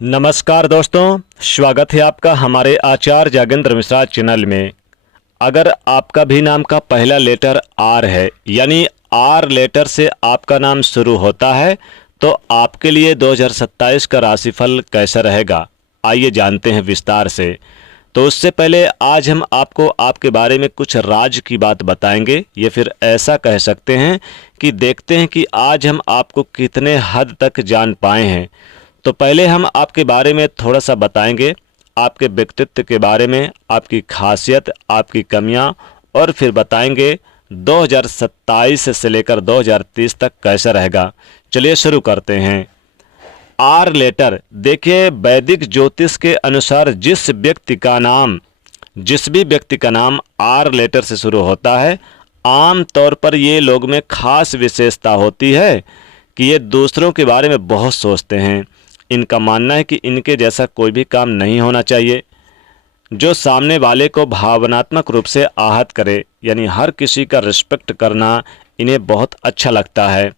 नमस्कार दोस्तों, स्वागत है आपका हमारे आचार्य जागेंद्र मिश्रा चैनल में। अगर आपका भी नाम का पहला लेटर आर है, यानी आर लेटर से आपका नाम शुरू होता है, तो आपके लिए 2027 का राशिफल कैसा रहेगा, आइए जानते हैं विस्तार से। तो उससे पहले आज हम आपको आपके बारे में कुछ राज की बात बताएंगे, या फिर ऐसा कह सकते हैं कि देखते हैं कि आज हम आपको कितने हद तक जान पाए हैं। तो पहले हम आपके बारे में थोड़ा सा बताएंगे, आपके व्यक्तित्व के बारे में, आपकी खासियत, आपकी कमियां, और फिर बताएंगे 2027 से लेकर 2030 तक कैसा रहेगा। चलिए शुरू करते हैं। आर लेटर, देखिए वैदिक ज्योतिष के अनुसार जिस भी व्यक्ति का नाम आर लेटर से शुरू होता है, आम तौर पर ये लोग में खास विशेषता होती है कि ये दूसरों के बारे में बहुत सोचते हैं। इनका मानना है कि इनके जैसा कोई भी काम नहीं होना चाहिए जो सामने वाले को भावनात्मक रूप से आहत करे, यानी हर किसी का रिस्पेक्ट करना इन्हें बहुत अच्छा लगता है।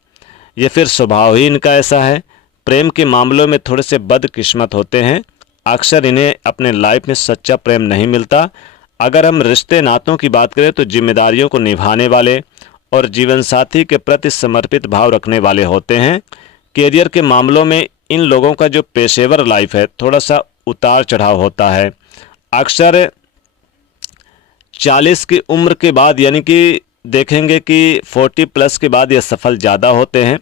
ये फिर स्वभाव ही इनका ऐसा है। प्रेम के मामलों में थोड़े से बदकिस्मत होते हैं। अक्सर इन्हें अपने लाइफ में सच्चा प्रेम नहीं मिलता। अगर हम रिश्ते नातों की बात करें तो जिम्मेदारियों को निभाने वाले और जीवनसाथी के प्रति समर्पित भाव रखने वाले होते हैं। कैरियर के मामलों में इन लोगों का जो पेशेवर लाइफ है थोड़ा सा उतार चढ़ाव होता है। अक्सर 40 की उम्र के बाद, यानी कि देखेंगे कि 40 प्लस के बाद ये सफल ज़्यादा होते हैं।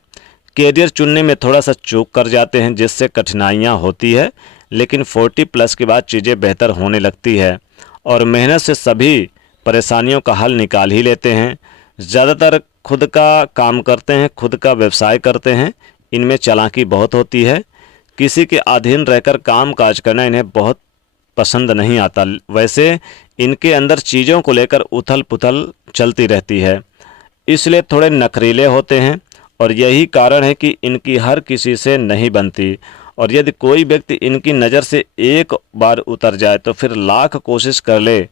कैरियर चुनने में थोड़ा सा चूक कर जाते हैं जिससे कठिनाइयाँ होती है, लेकिन 40 प्लस के बाद चीज़ें बेहतर होने लगती है और मेहनत से सभी परेशानियों का हल निकाल ही लेते हैं। ज़्यादातर खुद का काम करते हैं, खुद का व्यवसाय करते हैं। इनमें चालाकी बहुत होती है। किसी के अधीन रहकर काम काज करना इन्हें बहुत पसंद नहीं आता। वैसे इनके अंदर चीज़ों को लेकर उथल पुथल चलती रहती है, इसलिए थोड़े नखरीले होते हैं और यही कारण है कि इनकी हर किसी से नहीं बनती। और यदि कोई व्यक्ति इनकी नज़र से एक बार उतर जाए तो फिर लाख कोशिश कर ले,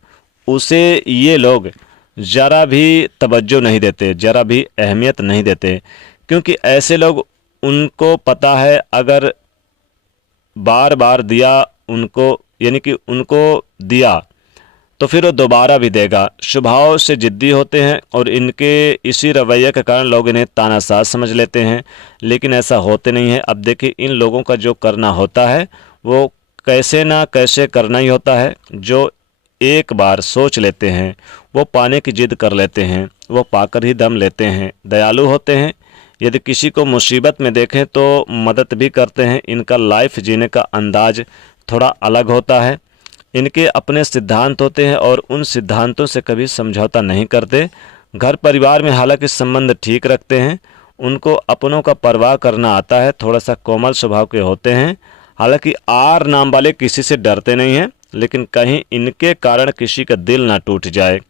उसे ये लोग ज़रा भी तवज्जो नहीं देते, ज़रा भी अहमियत नहीं देते, क्योंकि ऐसे लोग, उनको पता है अगर बार बार दिया उनको, यानी कि उनको दिया तो फिर वो दोबारा भी देगा। स्वभाव से जिद्दी होते हैं और इनके इसी रवैये के कारण लोग इन्हें तानाशाह समझ लेते हैं, लेकिन ऐसा होते नहीं है। अब देखिए, इन लोगों का जो करना होता है वो कैसे ना कैसे करना ही होता है। जो एक बार सोच लेते हैं वो पाने की जिद कर लेते हैं, वो पाकर ही दम लेते हैं। दयालु होते हैं, यदि किसी को मुसीबत में देखें तो मदद भी करते हैं। इनका लाइफ जीने का अंदाज थोड़ा अलग होता है। इनके अपने सिद्धांत होते हैं और उन सिद्धांतों से कभी समझौता नहीं करते। घर परिवार में हालांकि संबंध ठीक रखते हैं। उनको अपनों का परवाह करना आता है। थोड़ा सा कोमल स्वभाव के होते हैं। हालांकि आर नाम वाले किसी से डरते नहीं हैं, लेकिन कहीं इनके कारण किसी का दिल ना टूट जाए,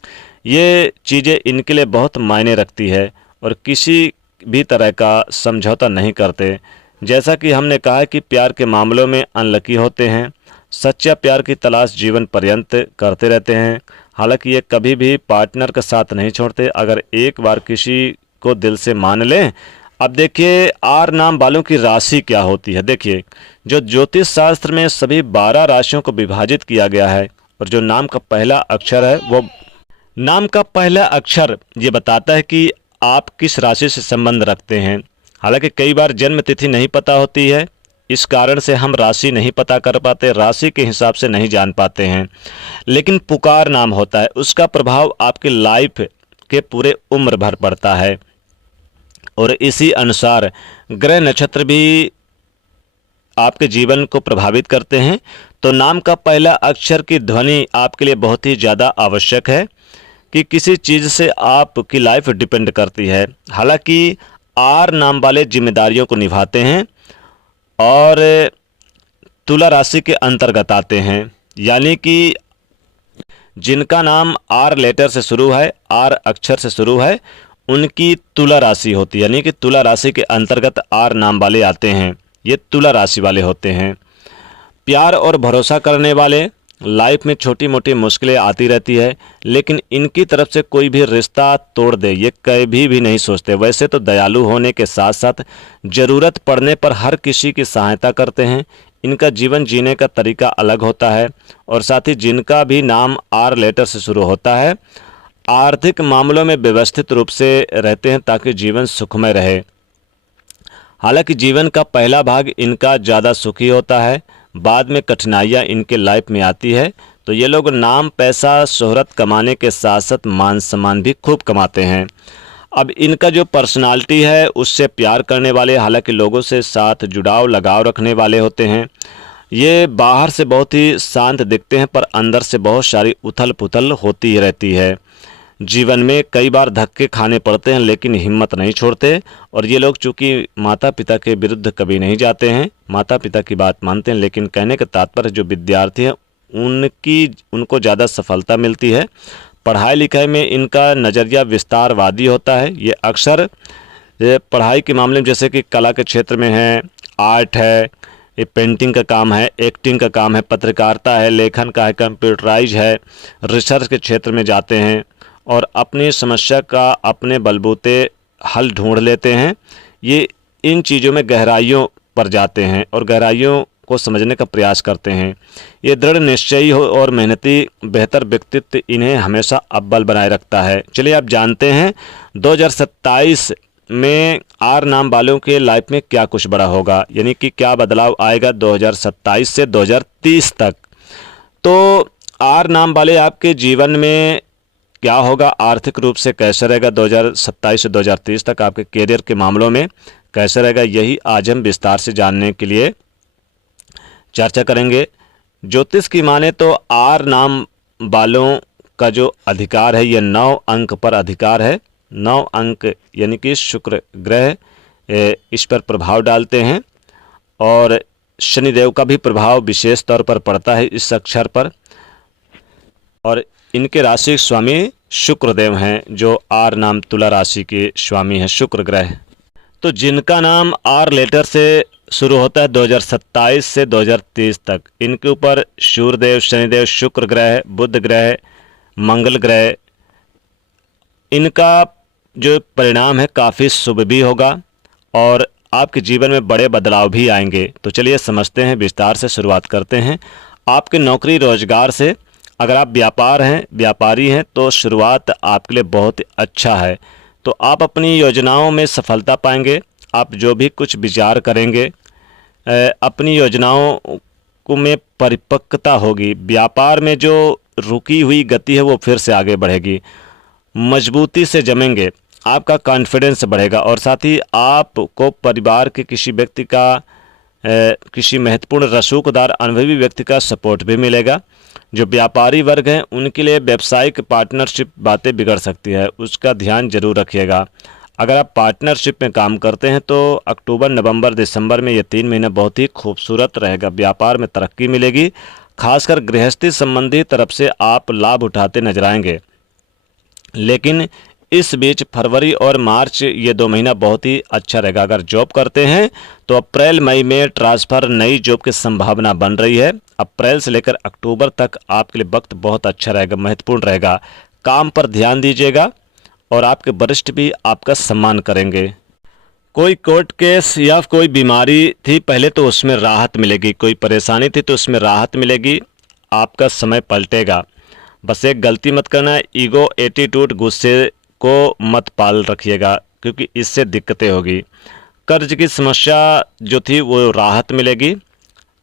ये चीज़ें इनके लिए बहुत मायने रखती है और किसी भी तरह का समझौता नहीं करते। जैसा कि हमने कहा कि प्यार के मामलों में अनलकी होते हैं। सच्चा प्यार की तलाश जीवन पर्यंत करते रहते हैं। हालांकि ये कभी भी पार्टनर का साथ नहीं छोड़ते अगर एक बार किसी को दिल से मान लें। अब देखिए, आर नाम वालों की राशि क्या होती है। देखिए, जो ज्योतिष शास्त्र में सभी 12 राशियों को विभाजित किया गया है और जो नाम का पहला अक्षर है, वो नाम का पहला अक्षर ये बताता है कि आप किस राशि से संबंध रखते हैं। हालांकि कई बार जन्म तिथि नहीं पता होती है, इस कारण से हम राशि नहीं पता कर पाते, राशि के हिसाब से नहीं जान पाते हैं। लेकिन पुकार नाम होता है, उसका प्रभाव आपके लाइफ के पूरे उम्र भर पड़ता है और इसी अनुसार ग्रह नक्षत्र भी आपके जीवन को प्रभावित करते हैं। तो नाम का पहला अक्षर की ध्वनि आपके लिए बहुत ही ज़्यादा आवश्यक है कि किसी चीज़ से आपकी लाइफ डिपेंड करती है। हालांकि आर नाम वाले जिम्मेदारियों को निभाते हैं और तुला राशि के अंतर्गत आते हैं, यानी कि जिनका नाम आर लेटर से शुरू है, आर अक्षर से शुरू है, उनकी तुला राशि होती है, यानी कि तुला राशि के अंतर्गत आर नाम वाले आते हैं। ये तुला राशि वाले होते हैं। प्यार और भरोसा करने वाले, लाइफ में छोटी मोटी मुश्किलें आती रहती है, लेकिन इनकी तरफ से कोई भी रिश्ता तोड़ दे ये कभी भी नहीं सोचते। वैसे तो दयालु होने के साथ साथ ज़रूरत पड़ने पर हर किसी की सहायता करते हैं। इनका जीवन जीने का तरीका अलग होता है और साथ ही जिनका भी नाम आर लेटर से शुरू होता है आर्थिक मामलों में व्यवस्थित रूप से रहते हैं ताकि जीवन सुखमय रहे। हालांकि जीवन का पहला भाग इनका ज़्यादा सुखी होता है, बाद में कठिनाइयाँ इनके लाइफ में आती है। तो ये लोग नाम पैसा शोहरत कमाने के साथ साथ मान सम्मान भी खूब कमाते हैं। अब इनका जो पर्सनालिटी है उससे प्यार करने वाले, हालांकि लोगों से साथ जुड़ाव लगाव रखने वाले होते हैं। ये बाहर से बहुत ही शांत दिखते हैं पर अंदर से बहुत सारी उथल पुथल होती ही रहती है। जीवन में कई बार धक्के खाने पड़ते हैं लेकिन हिम्मत नहीं छोड़ते। और ये लोग चूँकि माता पिता के विरुद्ध कभी नहीं जाते हैं, माता पिता की बात मानते हैं, लेकिन कहने का तात्पर्य जो विद्यार्थी हैं उनको ज़्यादा सफलता मिलती है। पढ़ाई लिखाई में इनका नज़रिया विस्तारवादी होता है। ये अक्सर पढ़ाई के मामले में जैसे कि कला के क्षेत्र में है, आर्ट है, ये पेंटिंग का काम है, एक्टिंग का काम है, पत्रकारिता है, लेखन का है, कंप्यूटराइज है, रिसर्च के क्षेत्र में जाते हैं और अपनी समस्या का अपने बलबूते हल ढूंढ लेते हैं। ये इन चीज़ों में गहराइयों पर जाते हैं और गहराइयों को समझने का प्रयास करते हैं। ये दृढ़ निश्चयी हो और मेहनती बेहतर व्यक्तित्व इन्हें हमेशा अव्वल बनाए रखता है। चलिए आप जानते हैं 2027 में आर नाम वालों के लाइफ में क्या कुछ बड़ा होगा, यानी कि क्या बदलाव आएगा 2027 से 2030 तक। तो आर नाम वाले आपके जीवन में क्या होगा, आर्थिक रूप से कैसे रहेगा 2027 से 2030 तक, आपके करियर के मामलों में कैसे रहेगा, यही आज हम विस्तार से जानने के लिए चर्चा करेंगे। ज्योतिष की माने तो आर नाम वालों का जो अधिकार है ये 9 अंक पर अधिकार है। 9 अंक यानी कि शुक्र ग्रह इस पर प्रभाव डालते हैं और शनिदेव का भी प्रभाव विशेष तौर पर पड़ता है इस अक्षर पर। और इनके राशि स्वामी शुक्रदेव हैं जो आर नाम तुला राशि के स्वामी हैं, शुक्र ग्रह। तो जिनका नाम आर लेटर से शुरू होता है 2027 से 2030 तक, इनके ऊपर सूर्यदेव, शनिदेव, शुक्र ग्रह, बुध ग्रह, मंगल ग्रह, इनका जो परिणाम है काफ़ी शुभ भी होगा और आपके जीवन में बड़े बदलाव भी आएंगे। तो चलिए समझते हैं, विस्तार से शुरुआत करते हैं। आपके नौकरी रोजगार से, अगर आप व्यापारी हैं तो शुरुआत आपके लिए बहुत अच्छा है। तो आप अपनी योजनाओं में सफलता पाएंगे। आप जो भी कुछ विचार करेंगे अपनी योजनाओं को में परिपक्वता होगी। व्यापार में जो रुकी हुई गति है वो फिर से आगे बढ़ेगी, मजबूती से जमेंगे, आपका कॉन्फिडेंस बढ़ेगा और साथ ही आपको परिवार के किसी व्यक्ति का किसी महत्वपूर्ण रसूखदार अनुभवी व्यक्ति का सपोर्ट भी मिलेगा। जो व्यापारी वर्ग हैं उनके लिए व्यावसायिक पार्टनरशिप बातें बिगड़ सकती है, उसका ध्यान जरूर रखिएगा। अगर आप पार्टनरशिप में काम करते हैं तो अक्टूबर, नवंबर, दिसंबर में ये 3 महीने बहुत ही खूबसूरत रहेगा। व्यापार में तरक्की मिलेगी, खासकर गृहस्थी संबंधी तरफ से आप लाभ उठाते नजर आएंगे। लेकिन इस बीच फरवरी और मार्च ये 2 महीना बहुत ही अच्छा रहेगा। अगर जॉब करते हैं तो अप्रैल मई में ट्रांसफ़र, नई जॉब की संभावना बन रही है। अप्रैल से लेकर अक्टूबर तक आपके लिए वक्त बहुत अच्छा रहेगा, महत्वपूर्ण रहेगा। काम पर ध्यान दीजिएगा और आपके वरिष्ठ भी आपका सम्मान करेंगे। कोई कोर्ट केस या कोई बीमारी थी पहले तो उसमें राहत मिलेगी, कोई परेशानी थी तो उसमें राहत मिलेगी, आपका समय पलटेगा। बस एक गलती मत करना, ईगो, एटीट्यूड, गुस्से को मत पाल रखिएगा क्योंकि इससे दिक्कतें होगी। कर्ज की समस्या जो थी वो राहत मिलेगी।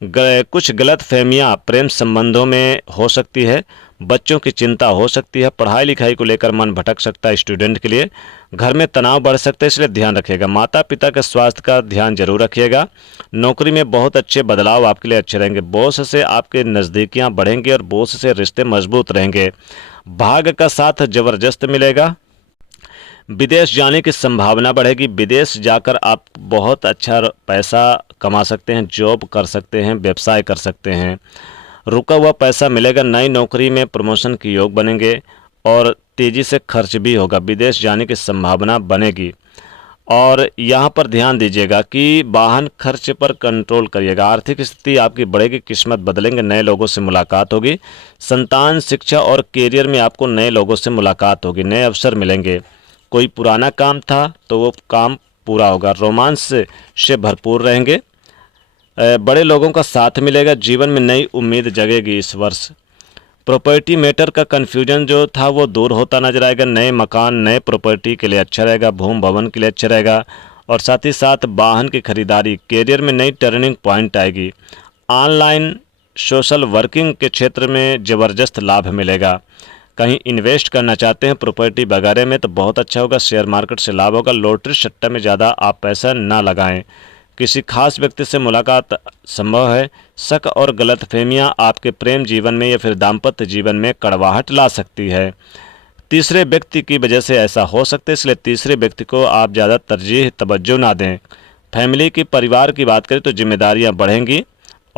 कुछ गलत फहमियाँ प्रेम संबंधों में हो सकती है, बच्चों की चिंता हो सकती है, पढ़ाई लिखाई को लेकर मन भटक सकता है स्टूडेंट के लिए, घर में तनाव बढ़ सकता है, इसलिए ध्यान रखिएगा। माता पिता के स्वास्थ्य का ध्यान जरूर रखिएगा। नौकरी में बहुत अच्छे बदलाव आपके लिए अच्छे रहेंगे। बॉस से आपके नज़दीकियाँ बढ़ेंगी और बॉस से रिश्ते मजबूत रहेंगे। भाग्य का साथ जबरदस्त मिलेगा। विदेश जाने की संभावना बढ़ेगी। विदेश जाकर आप बहुत अच्छा पैसा कमा सकते हैं, जॉब कर सकते हैं, व्यवसाय कर सकते हैं, रुका हुआ पैसा मिलेगा। नई नौकरी में प्रमोशन के योग बनेंगे और तेज़ी से खर्च भी होगा। विदेश जाने की संभावना बनेगी। और यहाँ पर ध्यान दीजिएगा कि वाहन खर्च पर कंट्रोल करिएगा। आर्थिक स्थिति आपकी बढ़ेगी, किस्मत बदलेंगे, नए लोगों से मुलाकात होगी। संतान, शिक्षा और करियर में आपको नए लोगों से मुलाकात होगी, नए अवसर मिलेंगे। कोई पुराना काम था तो वो काम पूरा होगा। रोमांस से भरपूर रहेंगे। बड़े लोगों का साथ मिलेगा, जीवन में नई उम्मीद जगेगी इस वर्ष। प्रॉपर्टी मैटर का कन्फ्यूजन जो था वो दूर होता नजर आएगा। नए मकान, नए प्रॉपर्टी के लिए अच्छा रहेगा, भूमि भवन के लिए अच्छा रहेगा। और साथ ही साथ वाहन की खरीदारी, करियर में नई टर्निंग पॉइंट आएगी। ऑनलाइन सोशल वर्किंग के क्षेत्र में ज़बरदस्त लाभ मिलेगा। कहीं इन्वेस्ट करना चाहते हैं प्रॉपर्टी वगैरह में तो बहुत अच्छा होगा। शेयर मार्केट से लाभ होगा। लॉटरी सट्टा में ज़्यादा आप पैसा ना लगाएं। किसी खास व्यक्ति से मुलाकात संभव है। शक और गलतफहमियां आपके प्रेम जीवन में या फिर दाम्पत्य जीवन में कड़वाहट ला सकती है। तीसरे व्यक्ति की वजह से ऐसा हो सकता है, इसलिए तीसरे व्यक्ति को आप ज़्यादा तरजीह तवज्जो ना दें। फैमिली की, परिवार की बात करें तो जिम्मेदारियां बढ़ेंगी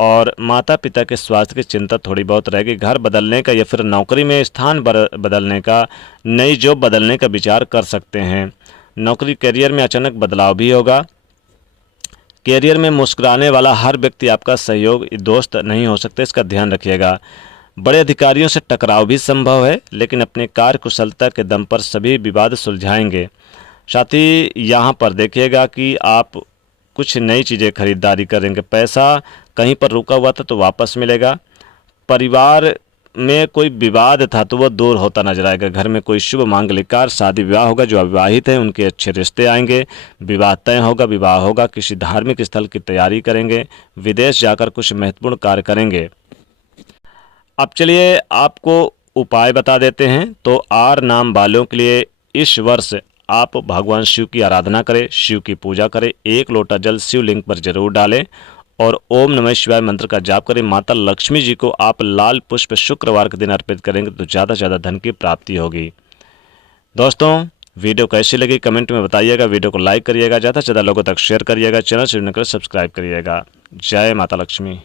और माता पिता के स्वास्थ्य की चिंता थोड़ी बहुत रहेगी। घर बदलने का या फिर नौकरी में स्थान बदलने का, नई जॉब बदलने का विचार कर सकते हैं। नौकरी करियर में अचानक बदलाव भी होगा। करियर में मुस्कुराने वाला हर व्यक्ति आपका सहयोग दोस्त नहीं हो सकता, इसका ध्यान रखिएगा। बड़े अधिकारियों से टकराव भी संभव है, लेकिन अपने कार्य कुशलता के दम पर सभी विवाद सुलझाएंगे। साथ ही यहाँ पर देखिएगा कि आप कुछ नई चीज़ें खरीदारी करेंगे। पैसा कहीं पर रुका हुआ था तो वापस मिलेगा। परिवार में कोई विवाद था तो वह दूर होता नजर आएगा। घर में कोई शुभ मांगलिक कार्य, शादी विवाह होगा। जो अविवाहित हैं उनके अच्छे रिश्ते आएंगे। विवाह तय होगा, विवाह होगा। किसी धार्मिक स्थल की तैयारी करेंगे। विदेश जाकर कुछ महत्वपूर्ण कार्य करेंगे। अब चलिए आपको उपाय बता देते हैं। तो आर नाम वालों के लिए इस वर्ष आप भगवान शिव की आराधना करें, शिव की पूजा करें। 1 लोटा जल शिवलिंग पर जरूर डालें और ओम नमः शिवाय मंत्र का जाप करें। माता लक्ष्मी जी को आप लाल पुष्प शुक्रवार के दिन अर्पित करेंगे तो ज़्यादा से ज़्यादा धन की प्राप्ति होगी। दोस्तों, वीडियो कैसी लगी कमेंट में बताइएगा। वीडियो को लाइक करिएगा, ज़्यादा से ज़्यादा लोगों तक शेयर करिएगा। चैनल सब्सक्राइब करिएगा। जय माता लक्ष्मी।